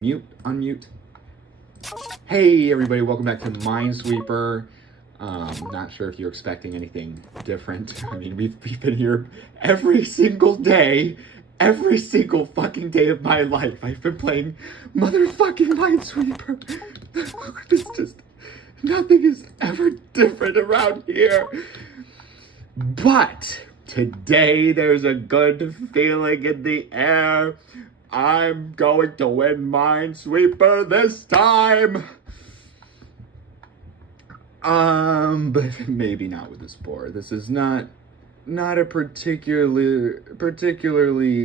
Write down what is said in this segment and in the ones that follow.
Mute, unmute. Hey everybody, welcome back to Minesweeper. Not sure if you're expecting anything different. I mean, we've been here every single day, every single fucking day of my life. I've been playing motherfucking Minesweeper. It's just, nothing is ever different around here. But today there's a good feeling in the air. I'm going to win Minesweeper this time. But maybe not with this board. This is not a particularly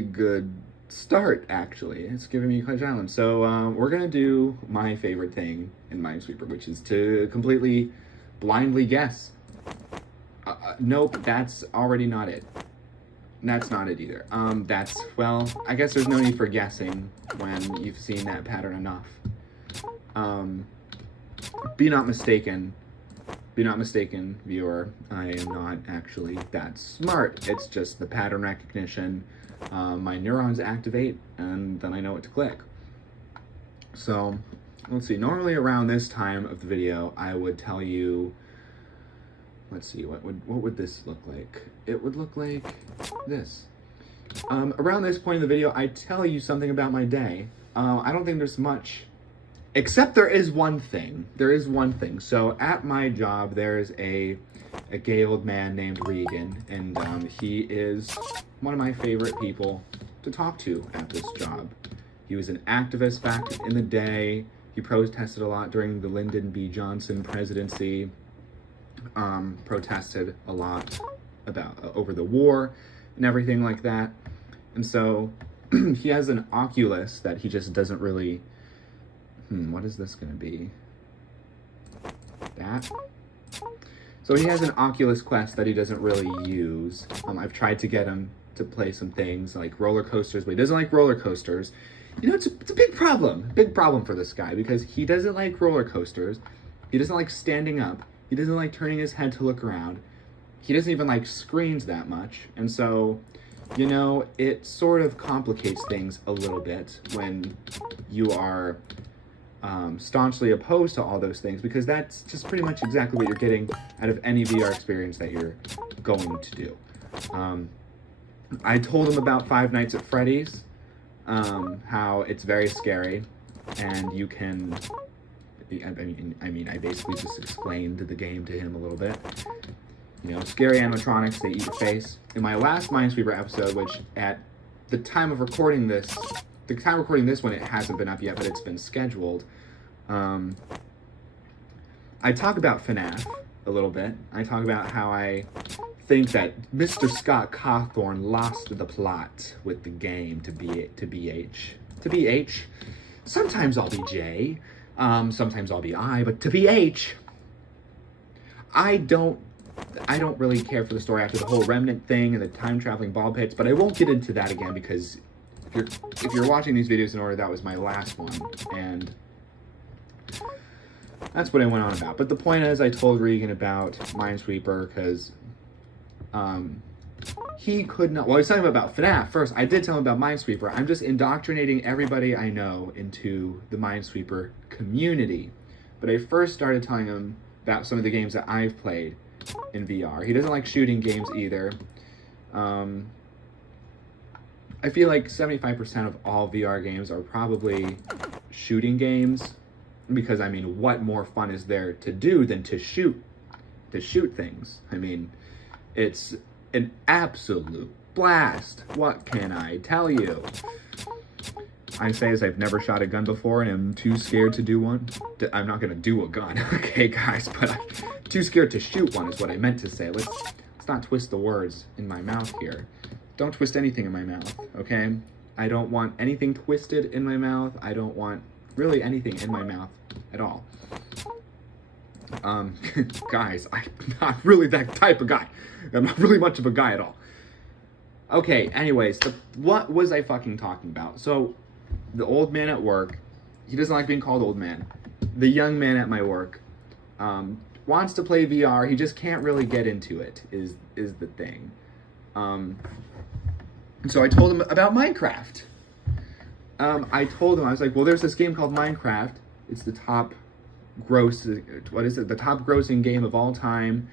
good start, actually. It's giving me quite a challenge. So we're gonna do my favorite thing in Minesweeper, which is to completely blindly guess. Nope, that's already not it. That's not it either. Well, I guess there's no need for guessing when you've seen that pattern enough. Be not mistaken, viewer. I am not actually that smart. It's just the pattern recognition. My neurons activate, and then I know what to click. So, let's see. Normally around this time of the video, I would tell you, let's see, what would this look like? It would look like this. Around this point in the video, I tell you something about my day. I don't think there's much, except there is one thing. So at my job, there's a gay old man named Regan, and he is one of my favorite people to talk to at this job. He was an activist back in the day. He protested a lot during the Lyndon B. Johnson presidency. Protested a lot about over the war and everything like that. And so he has an Oculus that he just doesn't really, what is this gonna be? That? So he has an Oculus Quest that he doesn't really use. I've tried to get him to play some things like roller coasters, but he doesn't like roller coasters. You know, it's a big problem for this guy, because he doesn't like roller coasters. He doesn't like standing up. He doesn't like turning his head to look around. He doesn't even like screens that much. And so, you know, it sort of complicates things a little bit when you are staunchly opposed to all those things, because that's just pretty much exactly what you're getting out of any VR experience that you're going to do. I told him about Five Nights at Freddy's, how it's very scary, and you can... I mean, I basically just explained the game to him a little bit. You know, scary animatronics, they eat your face. In my last Minesweeper episode, which at the time of recording this, one, it hasn't been up yet, but it's been scheduled. I talk about FNAF a little bit. I talk about how I think that Mr. Scott Cawthorn lost the plot with the game to BH. Sometimes I'll be J. Sometimes I'll be I, but to BH, I don't really care for the story after the whole Remnant thing and the time-traveling ball pits, but I won't get into that again, because if you're watching these videos in order, that was my last one, and that's what I went on about. But the point is, I told Regan about Minesweeper, because he could not... Well, I was talking about FNAF first. I did tell him about Minesweeper. I'm just indoctrinating everybody I know into the Minesweeper community. But I first started telling him about some of the games that I've played in VR. He doesn't like shooting games either. I feel like 75% of all VR games are probably shooting games, because, I mean, what more fun is there to do than to shoot things? I mean, it's an absolute blast. What can I tell you? I say as I've never shot a gun before, and I'm too scared to do one. I'm not gonna do a gun, okay, guys, but I'm too scared to shoot one is what I meant to say. Let's not twist the words in my mouth here. Don't twist anything in my mouth, okay? I don't want anything twisted in my mouth. I don't want really anything in my mouth at all. Guys, I'm not really that type of guy. I'm not really much of a guy at all. Okay, anyways, what was I fucking talking about? So, the old man at work, he doesn't like being called old man. The young man at my work wants to play VR, he just can't really get into it, is the thing. So I told him about Minecraft. I told him, I was like, well, there's this game called Minecraft. It's the top the top grossing game of all time.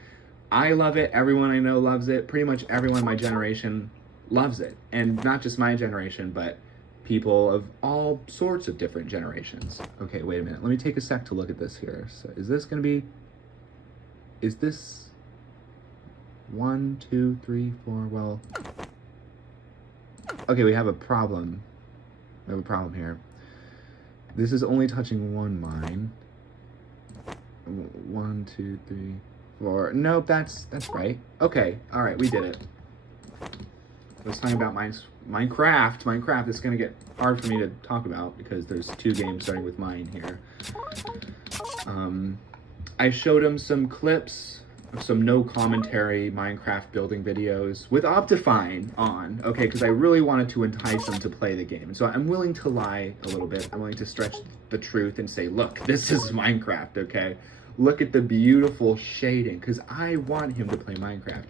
I love it. Everyone I know loves it. Pretty much everyone in my generation loves it. And not just my generation, but people of all sorts of different generations. Okay, wait a minute. Let me take a sec to look at this here. So is this going to be... Is this... 1, 2, 3, 4, well... Okay, we have a problem. We have a problem here. This is only touching one mine. 1, 2, 3, 4. Nope, that's right. Okay, all right, we did it. I was talking about Minecraft. Minecraft is going to get hard for me to talk about because there's 2 games starting with mine here. I showed him some clips of some no commentary Minecraft building videos with Optifine on, okay, because I really wanted to entice him to play the game. And so I'm willing to lie a little bit. I'm willing to stretch the truth and say, look, this is Minecraft, okay? Look at the beautiful shading, because I want him to play Minecraft.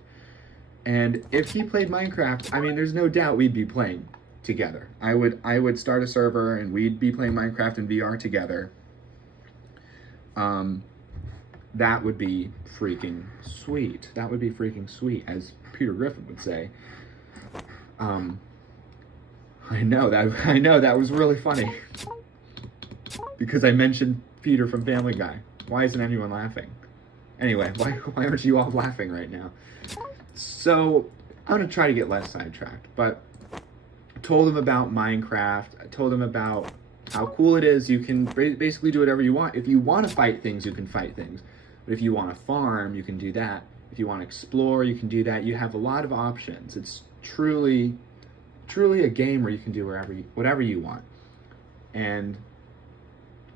And if he played Minecraft, I mean, there's no doubt we'd be playing together. I would start a server and we'd be playing Minecraft in VR together. That would be freaking sweet. That would be freaking sweet, as Peter Griffin would say. I know that was really funny. Because I mentioned Peter from Family Guy. Why isn't anyone laughing? Anyway, why aren't you all laughing right now? So, I'm going to try to get less sidetracked, but I told him about Minecraft. I told him about how cool it is. You can basically do whatever you want. If you want to fight things, you can fight things. But if you want to farm, you can do that. If you want to explore, you can do that. You have a lot of options. It's truly a game where you can do whatever you want. And,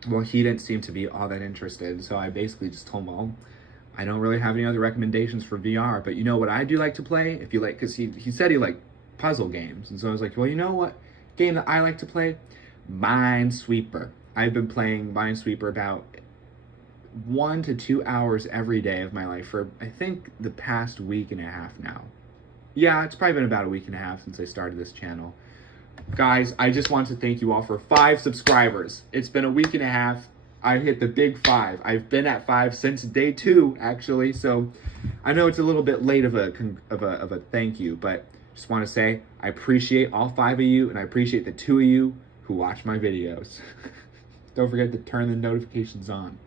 well, he didn't seem to be all that interested. So I basically just told him, well, I don't really have any other recommendations for VR. But you know what I do like to play? If you like, because he said he liked puzzle games. And so I was like, well, you know what game that I like to play? Minesweeper. I've been playing Minesweeper about 1 to 2 hours every day of my life for, I think, the past week and a half now. Yeah, it's probably been about a week and a half since I started this channel. Guys, I just want to thank you all for 5 subscribers. It's been a week and a half. I hit the big 5. I've been at 5 since day 2, actually, so I know it's a little bit late of a thank you, but just want to say I appreciate all 5 of you, and I appreciate the 2 of you who watch my videos. Don't forget to turn the notifications on.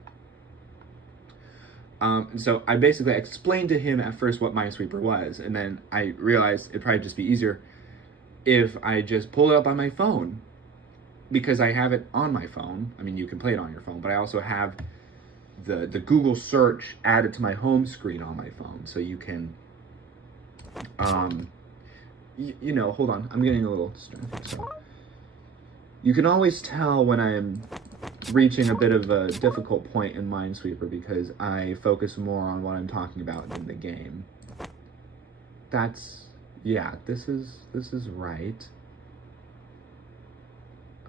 So I basically explained to him at first what Minesweeper was, and then I realized it'd probably just be easier if I just pull it up on my phone, because I have it on my phone. I mean, you can play it on your phone, but I also have the Google search added to my home screen on my phone, so you can, you know, hold on, I'm getting a little distracted. So you can always tell when I'm reaching a bit of a difficult point in Minesweeper because I focus more on what I'm talking about in the game. That's, yeah, this is right.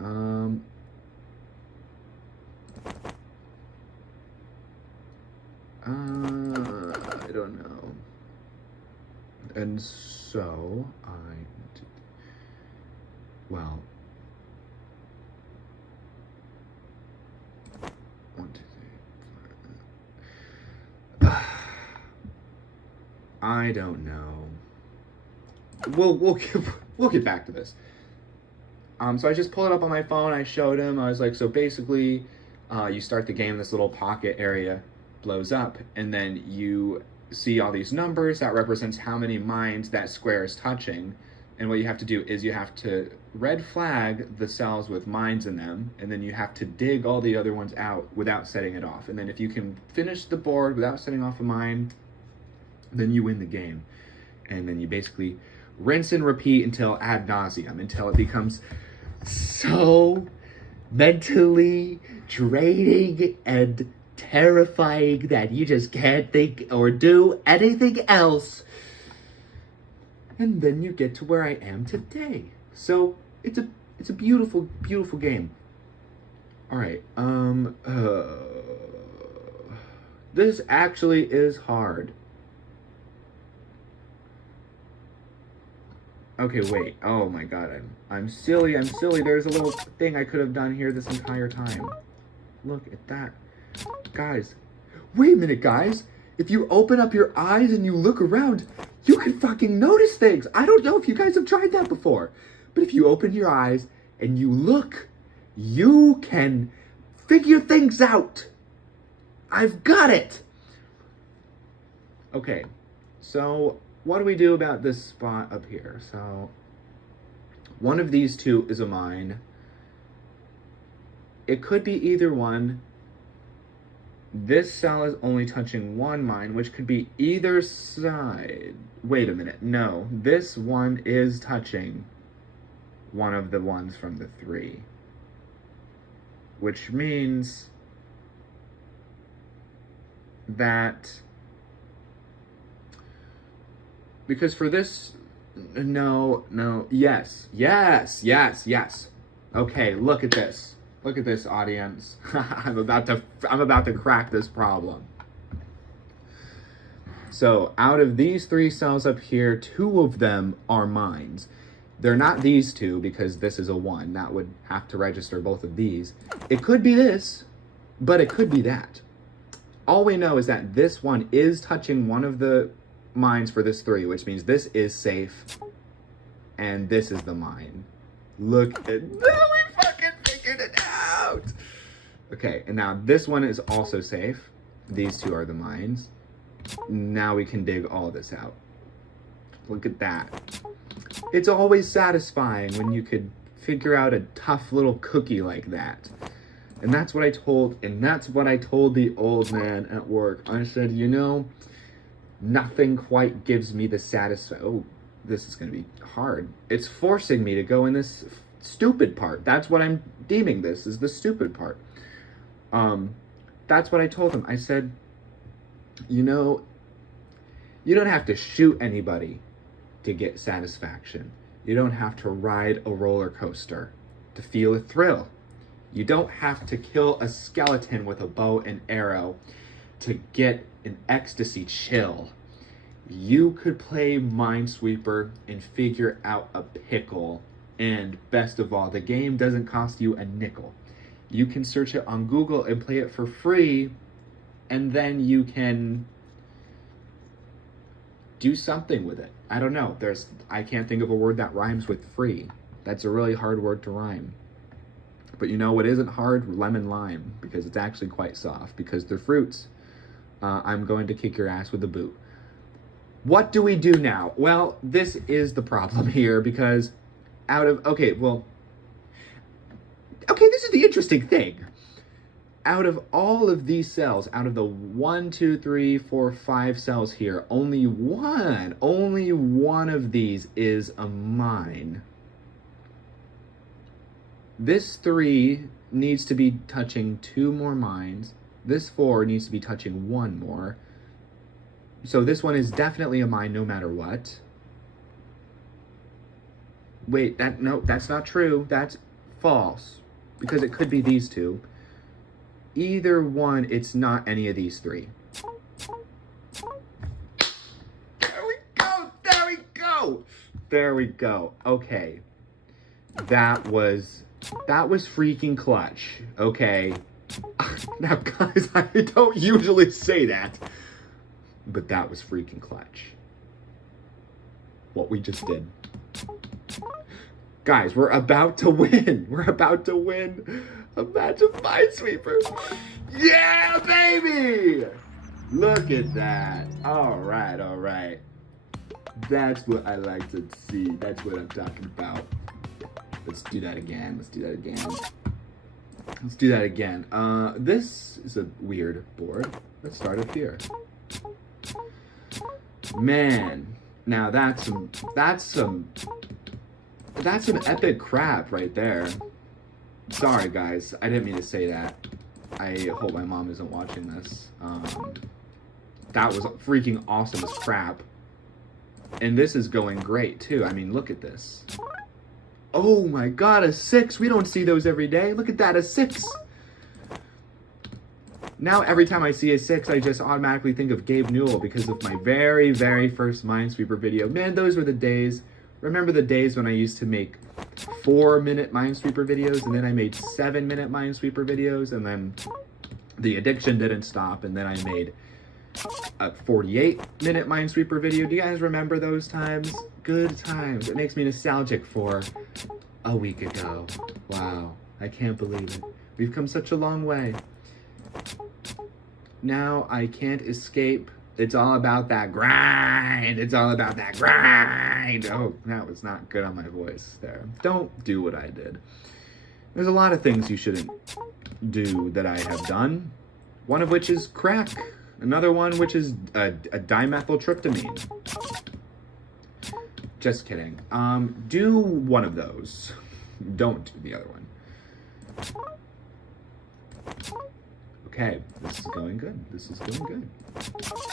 I don't know. And so well, 1, 2, 3, 4. I don't know. We'll get back to this. So I just pulled it up on my phone. I showed him. I was like, so basically, you start the game. This little pocket area blows up, and then you see all these numbers that represents how many mines that square is touching. And what you have to do is you have to red flag the cells with mines in them, and then you have to dig all the other ones out without setting it off. And then if you can finish the board without setting off a mine, then you win the game. And then you basically rinse and repeat until ad nauseum, until it becomes so mentally draining and terrifying that you just can't think or do anything else. And then you get to where I am today. So it's a beautiful, beautiful game. All right. This actually is hard. Okay, wait. Oh my god, I'm silly, I'm silly. There's a little thing I could have done here this entire time. Look at that. Guys, wait a minute, guys. If you open up your eyes and you look around, you can fucking notice things. I don't know if you guys have tried that before, but if you open your eyes and you look, you can figure things out. I've got it. Okay, so what do we do about this spot up here? So one of these two is a mine. It could be either one. This cell is only touching one mine, which could be either side. Wait a minute. No, this one is touching one of the ones from the three. Which means that... Because for this... No, yes. Okay, look at this. Look at this, audience. I'm about to crack this problem. So, out of these three cells up here, two of them are mines. They're not these two because this is a 1. That would have to register both of these. It could be this, but it could be that. All we know is that this one is touching one of the mines for this 3, which means this is safe, and this is the mine. Look at that. We fucking figured it out. Okay, and now this one is also safe. These two are the mines. Now we can dig all this out. Look at that. It's always satisfying when you could figure out a tough little cookie like that. And that's what I told the old man at work. I said, you know, nothing quite gives me the satisfaction. Oh, this is going to be hard. It's forcing me to go in this stupid part. That's what I'm deeming this, is the stupid part. That's what I told him. I said, you know, you don't have to shoot anybody to get satisfaction. You don't have to ride a roller coaster to feel a thrill. You don't have to kill a skeleton with a bow and arrow to get an ecstasy chill. You could play Minesweeper and figure out a pickle. And best of all, the game doesn't cost you a nickel. You can search it on Google and play it for free, and then you can do something with it. I don't know. I can't think of a word that rhymes with free. That's a really hard word to rhyme. But you know what isn't hard? Lemon lime, because it's actually quite soft, because they're fruits. I'm going to kick your ass with a boot. What do we do now? Well, this is the problem here, because okay, this is the interesting thing. Out of all of these cells, out of the 1, 2, 3, 4, 5 cells here, only one of these is a mine. This 3 needs to be touching 2 more mines. This 4 needs to be touching 1 more. So this one is definitely a mine no matter what. Wait, no, that's not true. That's false. Because it could be these 2. Either one, it's not any of these 3. There we go. Okay. That was freaking clutch. Okay. Now, guys, I don't usually say that, but that was freaking clutch. What we just did. Guys, we're about to win. We're about to win a match of Minesweeper. Yeah, baby! Look at that. All right. That's what I like to see. That's what I'm talking about. Let's do that again. This is a weird board. Let's start up here. Man, now that's some epic crap right there. Sorry, guys. I didn't mean to say that. I hope my mom isn't watching this. That was freaking awesome as crap. And this is going great, too. I mean, look at this. Oh my god, a 6. We don't see those every day. Look at that, a 6. Now, every time I see a 6, I just automatically think of Gabe Newell because of my very, very first Minesweeper video. Man, those were the days Remember the days when I used to make 4-minute Minesweeper videos, and then I made 7-minute Minesweeper videos, and then the addiction didn't stop, and then I made a 48-minute Minesweeper video. Do you guys remember those times? Good times. It makes me nostalgic for a week ago. Wow, I can't believe it. We've come such a long way. Now I can't escape. It's all about that grind. It's all about that grind. Oh, that was not good on my voice there. Don't do what I did. There's a lot of things you shouldn't do that I have done. One of which is crack. Another one which is a dimethyltryptamine. Just kidding. Do one of those. Don't do the other one. Okay, this is going good. This is going good.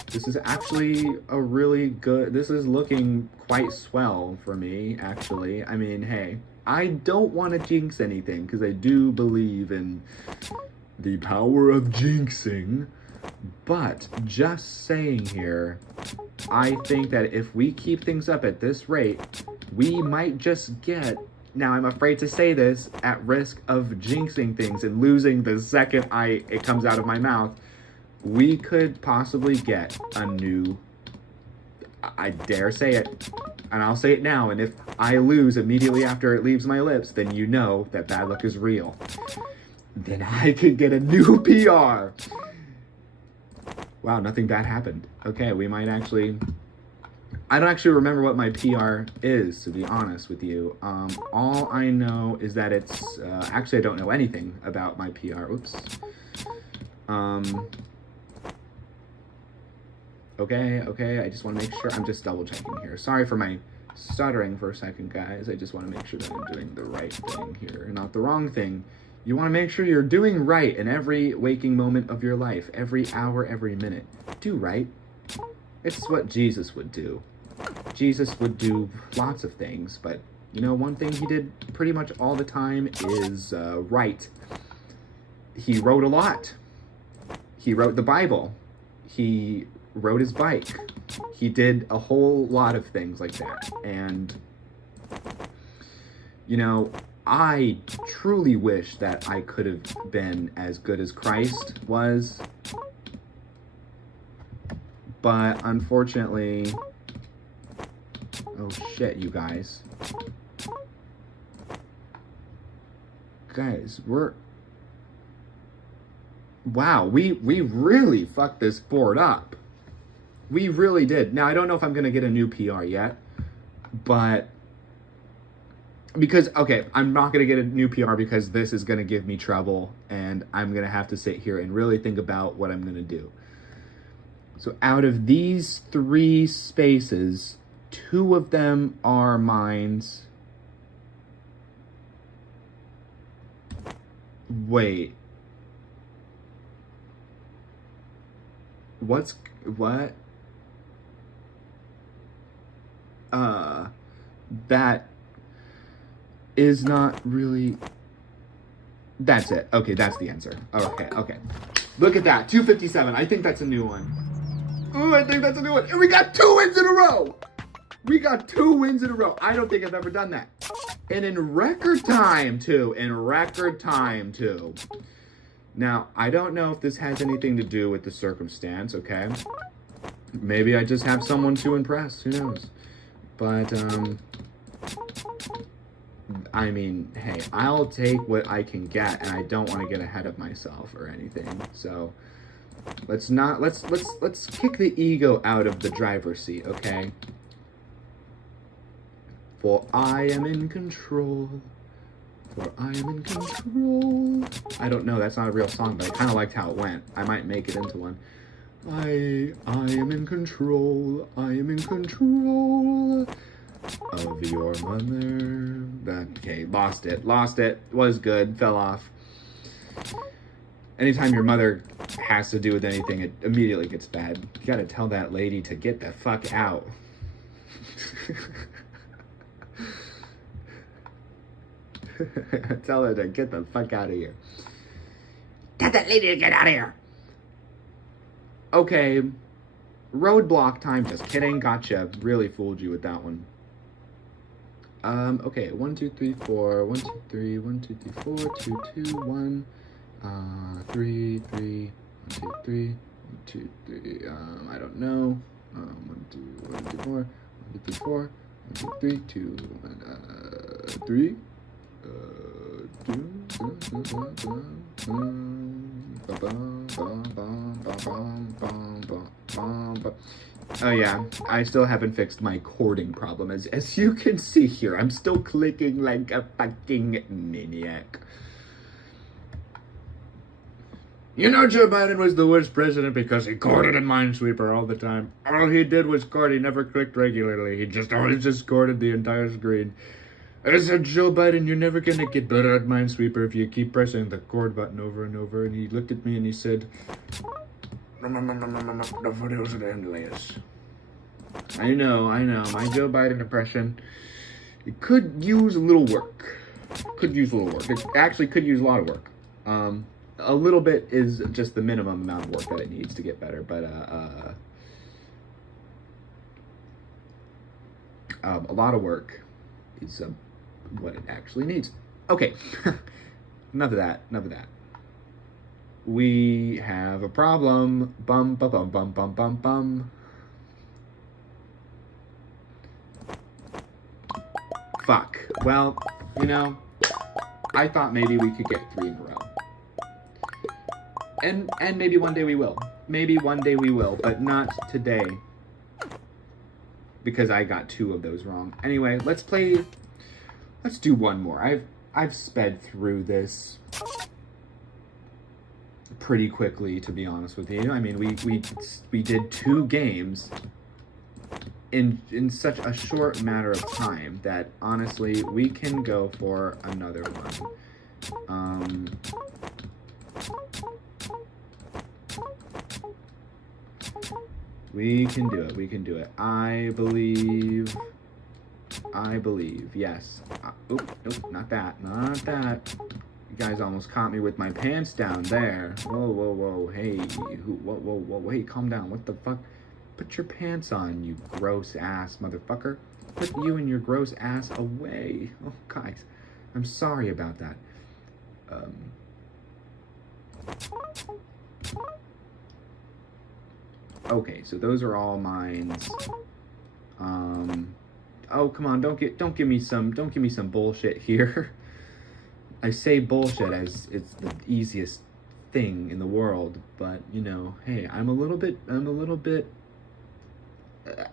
This is actually a really good... This is looking quite swell for me, actually. I mean, hey, I don't want to jinx anything, because I do believe in the power of jinxing. But, just saying here, I think that if we keep things up at this rate, we might just get... Now, I'm afraid to say this, at risk of jinxing things and losing the second it comes out of my mouth, we could possibly get a new, I dare say it, and I'll say it now, and if I lose immediately after it leaves my lips, then you know that bad luck is real. Then I could get a new PR. Wow, nothing bad happened. Okay, we might actually... I don't actually remember what my PR is, to be honest with you. All I know is that it's... actually, I don't know anything about my PR. Oops. Okay, I just want to make sure. I'm just double checking here. Sorry for my stuttering for a second, guys. I just want to make sure that I'm doing the right thing here, not the wrong thing. You want to make sure you're doing right in every waking moment of your life, every hour, every minute. Do right. It's what Jesus would do. Jesus would do lots of things, but, you know, one thing he did pretty much all the time is write. He wrote a lot. He wrote the Bible. He rode his bike. He did a whole lot of things like that. And, you know, I truly wish that I could have been as good as Christ was. But unfortunately, oh shit, you guys. Guys, wow, we really fucked this board up. We really did. Now, I don't know if I'm going to get a new PR yet, but because, okay, I'm not going to get a new PR because this is going to give me trouble, and I'm going to have to sit here and really think about what I'm going to do. So out of these 3 spaces, 2 of them are mines. Wait. What? That is not really... That's it. Okay, that's the answer. Okay. Look at that, 257. I think that's a new one. Oh, I think that's a new one. And we got 2 wins in a row. We got 2 wins in a row. I don't think I've ever done that. And in record time, too. Now, I don't know if this has anything to do with the circumstance, okay? Maybe I just have someone to impress. Who knows? But, I mean, hey, I'll take what I can get, and I don't want to get ahead of myself or anything. So, let's kick the ego out of the driver's seat, okay? For I am in control. For I am in control. I don't know, that's not a real song, but I kind of liked how it went. I might make it into one. I am in control. I am in control of your mother. Okay, lost it. Was good. Fell off. Anytime your mother has to do with anything, it immediately gets bad. You gotta tell that lady to get the fuck out. Tell her to get the fuck out of here. Tell that lady to get out of here. Okay. Roadblock time. Just kidding. Gotcha. Really fooled you with that one. Okay, 1, 2, 3, 4, 1, 2, 3, 1, 2, 3, 4, 2, 2, 1, 3, 3, 1, 2, 3, 1, 2, 3, I don't know, 1, 2, 1, 2, 4, 1, 2, 3, 4, 1, 2, 3, 2, 3, 2, oh yeah, I still haven't fixed my chording problem. As you can see here, I'm still clicking like a fucking maniac. You know, Joe Biden was the worst president because he chorded in Minesweeper all the time. All he did was chord, he never clicked regularly. He just always just chorded the entire screen. I said, Joe Biden, you're never gonna get better at Minesweeper if you keep pressing the chord button over and over. And he looked at me and he said, I know, my Joe Biden impression, it could use a little work. It actually could use a lot of work. A little bit is just the minimum amount of work that it needs to get better, but a lot of work is what it actually needs. Okay, enough of that. We have a problem. Bum, bum, bum, bum, bum, bum, bum. Fuck. Well, you know, I thought maybe we could get 3 in a row. And maybe one day we will. Maybe one day we will, but not today. Because I got 2 of those wrong. Anyway, let's do one more. I've sped through this pretty quickly, to be honest with you. I mean, we did 2 games in such a short matter of time that honestly we can go for another one. We can do it. I believe, yes. Nope, not that. You guys almost caught me with my pants down there. Whoa, hey, whoa, hey, calm down, what the fuck? Put your pants on, you gross ass motherfucker. Put you and your gross ass away. Oh, guys, I'm sorry about that. Okay, so those are all mines. Oh, come on, don't give me some bullshit here. I say bullshit as it's the easiest thing in the world, but you know, hey, I'm a little bit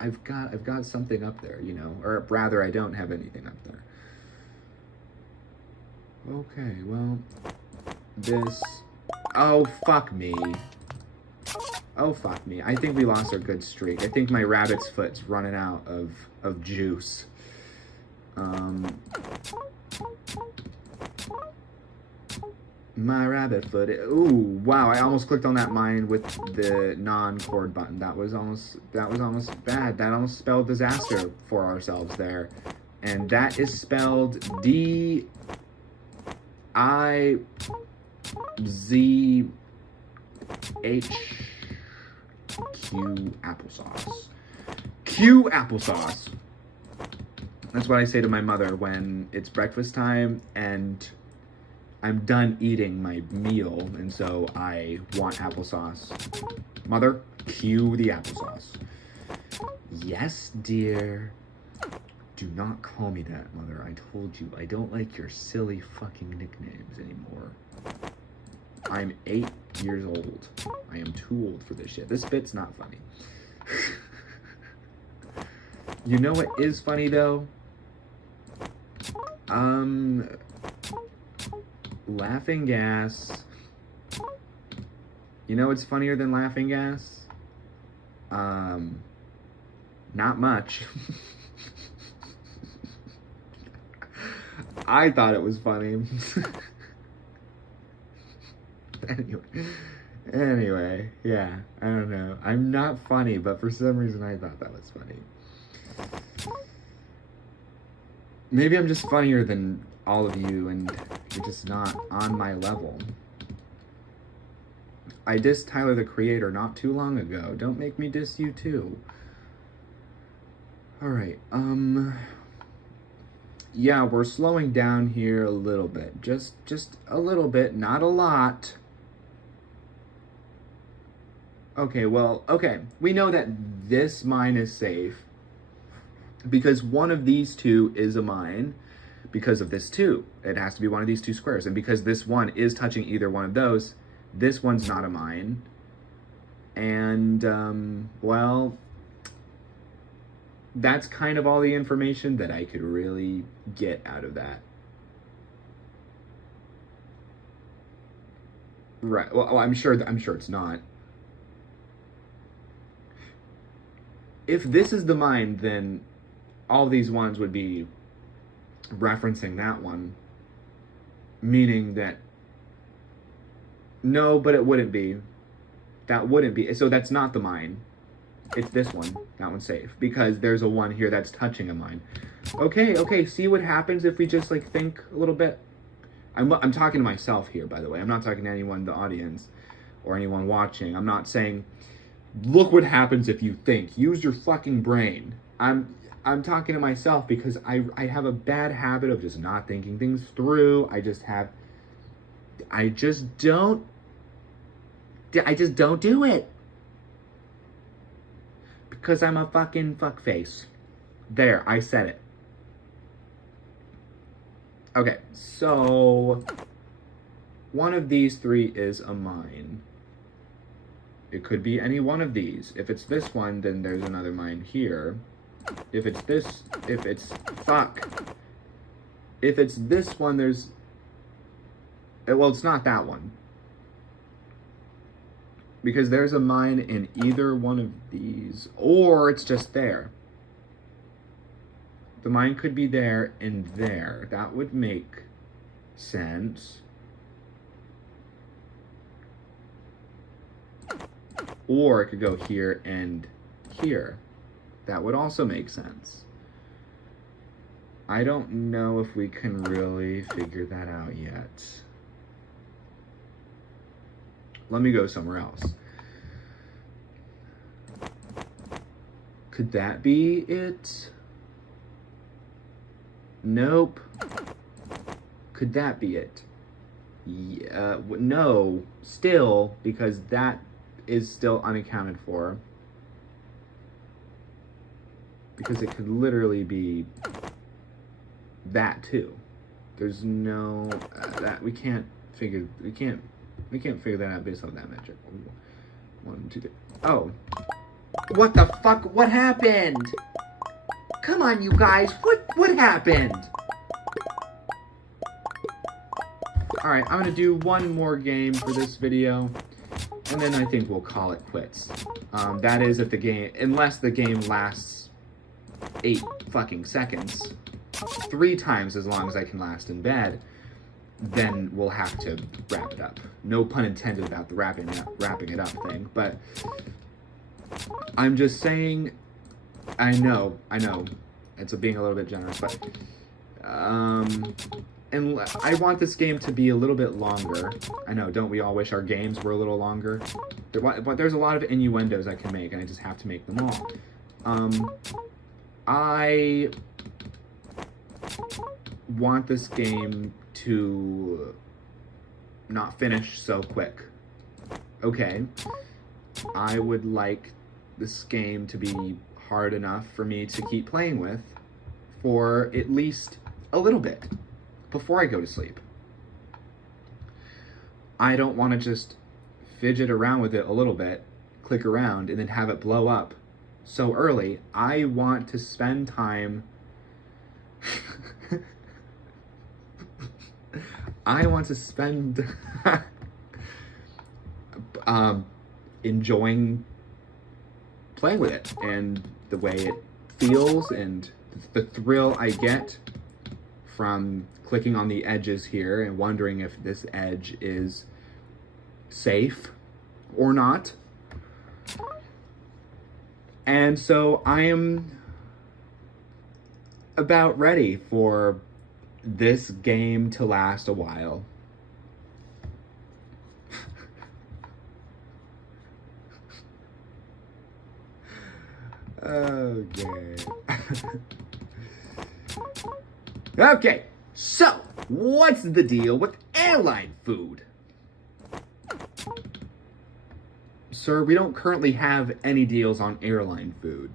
I've got something up there, you know, or rather I don't have anything up there. Okay, well, this, oh fuck me. I think we lost our good streak. I think my rabbit's foot's running out of juice. My rabbit foot. Ooh, wow! I almost clicked on that mine with the non-chord button. That was almost bad. That almost spelled disaster for ourselves there, and that is spelled D-I-Z. Q applesauce. Q applesauce. That's what I say to my mother when it's breakfast time and I'm done eating my meal, and so I want applesauce. Mother, cue the applesauce. Yes, dear. Do not call me that, Mother. I told you, I don't like your silly fucking nicknames anymore. I'm 8 years old. I am too old for this shit. This bit's not funny. You know what is funny, though? Laughing gas. You know what's funnier than laughing gas? Not much. I thought it was funny. Anyway, yeah, I don't know. I'm not funny, but for some reason I thought that was funny. Maybe I'm just funnier than all of you and you're just not on my level. I dissed Tyler the Creator not too long ago. Don't make me diss you too. Alright, Yeah, we're slowing down here a little bit. Just a little bit, not a lot. Okay, well, okay. We know that this mine is safe because one of these two is a mine because of this two. It has to be one of these two squares. And because this one is touching either one of those, this one's not a mine. And, well, that's kind of all the information that I could really get out of that. Right. Well, I'm sure it's not. If this is the mine, then all these ones would be referencing that one, meaning that no, but it wouldn't be. That wouldn't be. So that's not the mine. It's this one. That one's safe because there's a one here that's touching a mine. Okay. See what happens if we just like think a little bit. I'm talking to myself here, by the way. I'm not talking to anyone in the audience or anyone watching. I'm not saying, look what happens if you think. Use your fucking brain. I'm talking to myself because I have a bad habit of just not thinking things through. I just don't do it. Because I'm a fucking fuckface. There, I said it. Okay, so one of these three is a mine. It could be any one of these. If it's this one, then there's another mine here. If it's this one, there's... Well, it's not that one. Because there's a mine in either one of these. Or it's just there. The mine could be there and there. That would make sense. Or it could go here and here. That would also make sense. I don't know if we can really figure that out yet. Let me go somewhere else. Could that be it? Nope. Could that be it? Yeah, no, still, because that is still unaccounted for. Because it could literally be that too. There's no that we can't figure that out based on that metric. 1, 2, 3. Oh, what the fuck? What happened? Come on, you guys. What happened? All right, I'm gonna do one more game for this video, and then I think we'll call it quits. That is if the game, unless the game lasts 8 fucking seconds, 3 times as long as I can last in bed, then we'll have to wrap it up. No pun intended about the wrapping it up thing, but I'm just saying, I know, it's being a little bit generous, but and I want this game to be a little bit longer. I know, don't we all wish our games were a little longer? But there's a lot of innuendos I can make, and I just have to make them all. I want this game to not finish so quick. Okay, I would like this game to be hard enough for me to keep playing with for at least a little bit before I go to sleep. I don't want to just fidget around with it a little bit, click around, and then have it blow up so early. I want to spend time I want to spend enjoying playing with it and the way it feels and the thrill I get from clicking on the edges here and wondering if this edge is safe or not. And so I am about ready for this game to last a while. Okay. Okay, so what's the deal with airline food? Sir, we don't currently have any deals on airline food.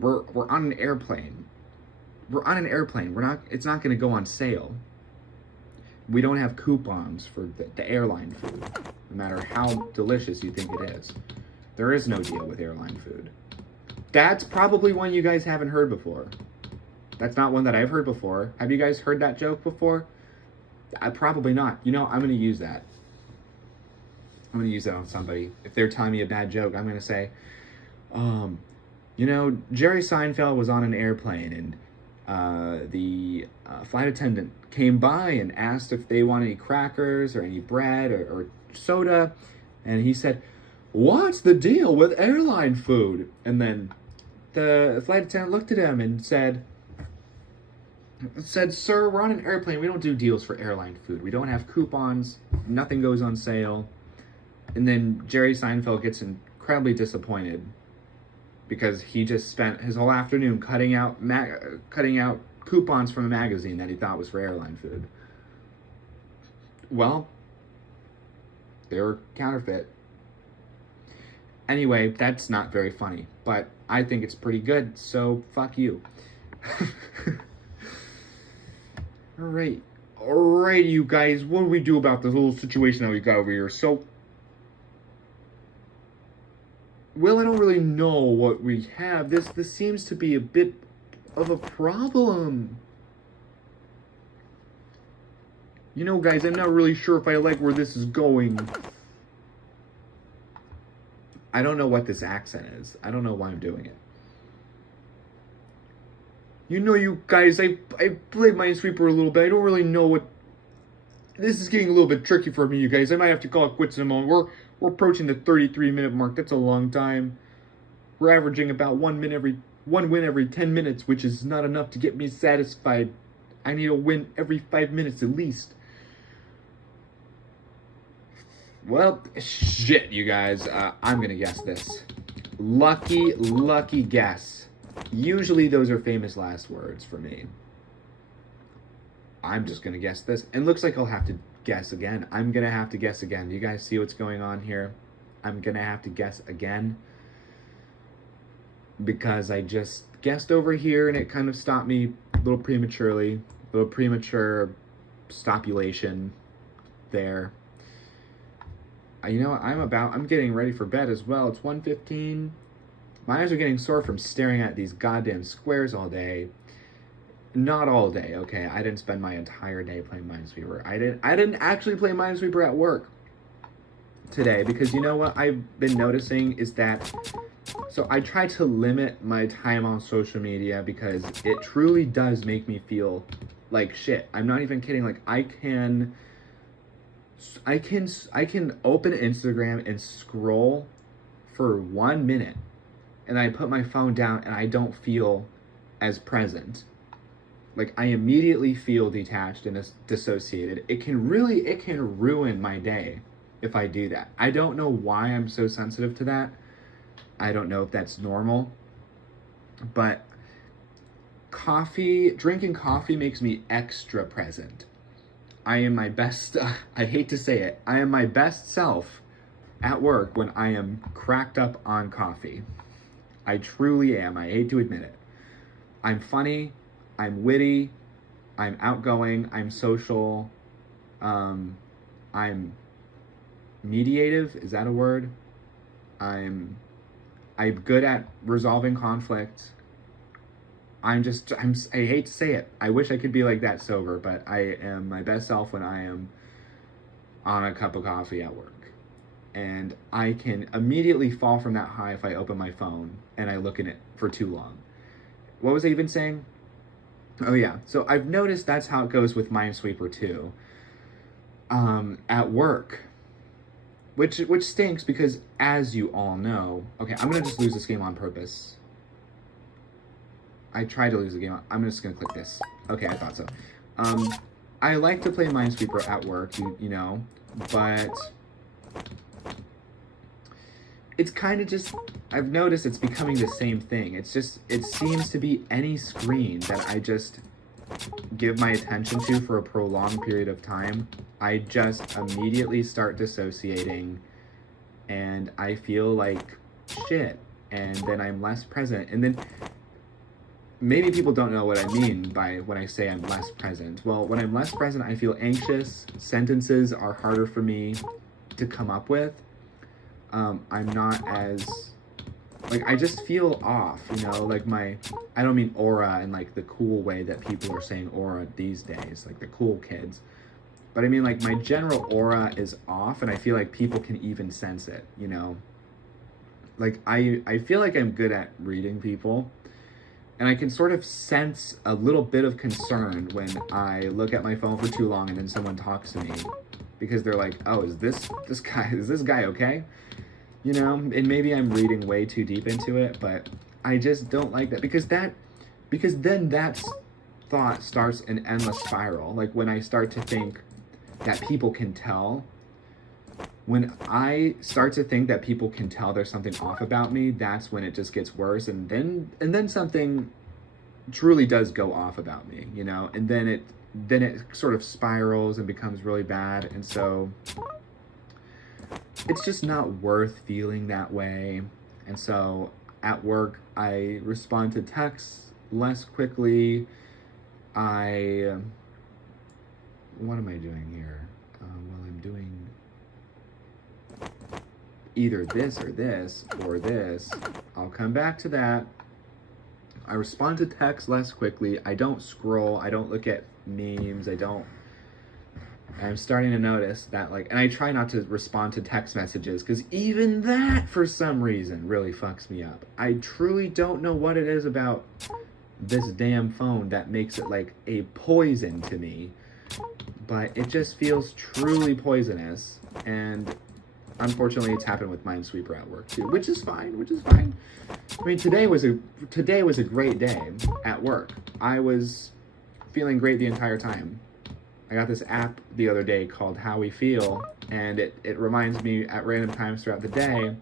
We're on an airplane. We're on an airplane. It's not going to go on sale. We don't have coupons for the airline food, no matter how delicious you think it is. There is no deal with airline food. That's probably one you guys haven't heard before. That's not one that I've heard before. Have you guys heard that joke before? Probably not. You know, I'm going to use that. I'm going to use that on somebody. If they're telling me a bad joke, I'm going to say, you know, Jerry Seinfeld was on an airplane and the flight attendant came by and asked if they want any crackers or any bread or soda. And he said, "What's the deal with airline food?" And then the flight attendant looked at him and said, "Sir, we're on an airplane. We don't do deals for airline food. We don't have coupons. Nothing goes on sale." And then Jerry Seinfeld gets incredibly disappointed because he just spent his whole afternoon cutting out coupons from a magazine that he thought was for airline food. Well, they were counterfeit. Anyway, that's not very funny, but I think it's pretty good, so fuck you. Alright, you guys, what do we do about this little situation that we got over here? So, well, I don't really know what we have. This seems to be a bit of a problem. You know, guys, I'm not really sure if I like where this is going. I don't know what this accent is. I don't know why I'm doing it. You know, you guys, I played Minesweeper a little bit. I don't really know what... This is getting a little bit tricky for me, you guys. I might have to call it quits in a moment. We're approaching the 33-minute mark. That's a long time. We're averaging about one win every 10 minutes, which is not enough to get me satisfied. I need a win every 5 minutes at least. Well, shit, you guys. I'm gonna guess this. Lucky guess. Usually those are famous last words for me. I'm just gonna guess this. And looks like I'll have to guess again. I'm gonna have to guess again. Do you guys see what's going on here? I'm gonna have to guess again. Because I just guessed over here and it kind of stopped me a little prematurely. A little premature stopulation there. You know what, I'm getting ready for bed as well. It's 1:15. My eyes are getting sore from staring at these goddamn squares all day. Not all day, okay? I didn't spend my entire day playing Minesweeper. I didn't actually play Minesweeper at work today because you know what I've been noticing is that, so I try to limit my time on social media because it truly does make me feel like shit. I'm not even kidding. Like I can open Instagram and scroll for 1 minute and I put my phone down and I don't feel as present. Like I immediately feel detached and dissociated. It can ruin my day if I do that. I don't know why I'm so sensitive to that. I don't know if that's normal, but drinking coffee makes me extra present. I am my best, I hate to say it, I am my best self at work when I am cracked up on coffee. I truly am. I hate to admit it. I'm funny, I'm witty, I'm outgoing, I'm social, I'm mediative, is that a word? I'm good at resolving conflict. I hate to say it. I wish I could be like that sober, but I am my best self when I am on a cup of coffee at work. And I can immediately fall from that high if I open my phone and I look in it for too long. What was I even saying? Oh yeah, so I've noticed that's how it goes with Minesweeper too. At work. Which stinks because, as you all know... Okay, I'm gonna just lose this game on purpose. I tried to lose the game. I'm just gonna click this. Okay, I thought so. I like to play Minesweeper at work, you know, but it's kind of just, I've noticed it's becoming the same thing. It's just, it seems to be any screen that I just give my attention to for a prolonged period of time, I just immediately start dissociating and I feel like shit, and then I'm less present. And then maybe people don't know what I mean by when I say I'm less present. Well, when I'm less present, I feel anxious. Sentences are harder for me to come up with. I'm not as, like, I just feel off, you know, like I don't mean aura in like the cool way that people are saying aura these days, like the cool kids. But I mean, like, my general aura is off, and I feel like people can even sense it, you know? Like, I feel like I'm good at reading people, and I can sort of sense a little bit of concern when I look at my phone for too long and then someone talks to me, because they're like, oh, is this guy okay? You know, and maybe I'm reading way too deep into it, but I just don't like that, because then that thought starts an endless spiral. Like, when I start to think that people can tell, when I start to think that people can tell there's something off about me, that's when it just gets worse, and then something truly does go off about me, you know, and then it sort of spirals and becomes really bad. And so it's just not worth feeling that way. And so at work, I respond to texts less quickly. What am I doing here? Well, I'm doing either this or this or this. I'll come back to that. I respond to texts less quickly. I don't scroll. I don't look at memes. I'm starting to notice that, like, and I try not to respond to text messages, because even that, for some reason, really fucks me up. I truly don't know what it is about this damn phone that makes it like a poison to me, but it just feels truly poisonous. And unfortunately, it's happened with Minesweeper at work too, which is fine. I mean, today was a great day at work. I was feeling great the entire time. I got this app the other day called How We Feel, and it reminds me at random times throughout the day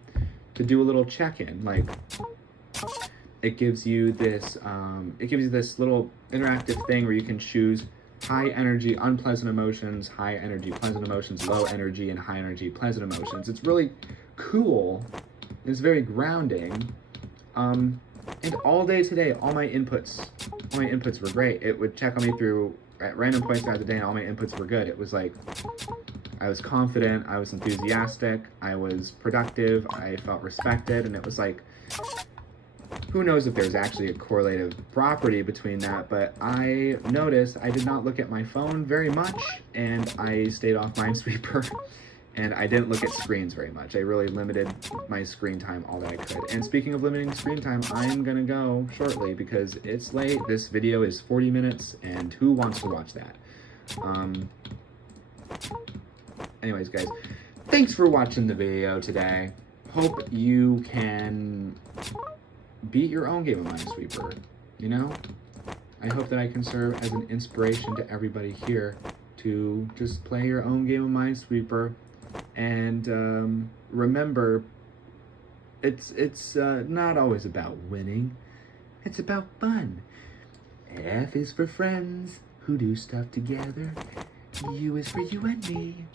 to do a little check-in. Like, it gives you this little interactive thing where you can choose high energy, unpleasant emotions, high energy, pleasant emotions, low energy, and high energy, pleasant emotions. It's really cool. It's very grounding. And all day today, all my inputs were great. It would check on me through at random points throughout the day, and all my inputs were good. It was like, I was confident, I was enthusiastic, I was productive, I felt respected, and it was like, who knows if there's actually a correlative property between that, but I noticed I did not look at my phone very much, and I stayed off Minesweeper, and I didn't look at screens very much. I really limited my screen time all that I could. And speaking of limiting screen time, I'm gonna go shortly because it's late. This video is 40 minutes, and who wants to watch that? Anyways, guys, thanks for watching the video today. Hope you can beat your own game of Minesweeper, you know? I hope that I can serve as an inspiration to everybody here to just play your own game of Minesweeper. And remember, it's not always about winning. It's about fun. F is for friends who do stuff together. U is for you and me.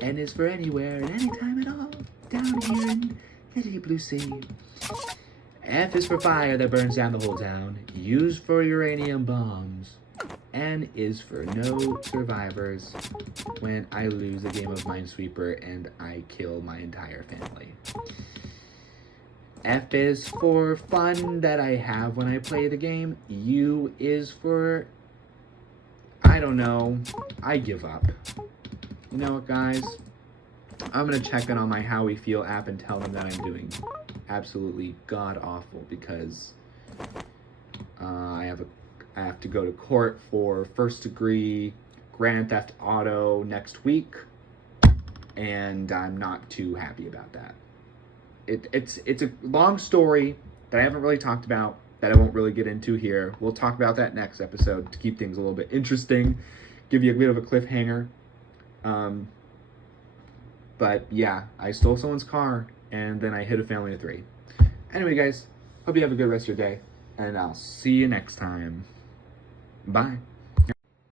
N is for anywhere and anytime at all. Down here in the deep blue sea. F is for fire that burns down the whole town. U's for uranium bombs. N is for no survivors when I lose a game of Minesweeper and I kill my entire family. F is for fun that I have when I play the game. U is for, I don't know, I give up. You know what, guys? I'm gonna check in on my How We Feel app and tell them that I'm doing absolutely god-awful because I have to go to court for first-degree Grand Theft Auto next week, and I'm not too happy about that. It's a long story that I haven't really talked about, that I won't really get into here. We'll talk about that next episode to keep things a little bit interesting, give you a bit of a cliffhanger. But yeah, I stole someone's car, and then I hit a family of 3. Anyway, guys, hope you have a good rest of your day, and I'll see you next time. Bye.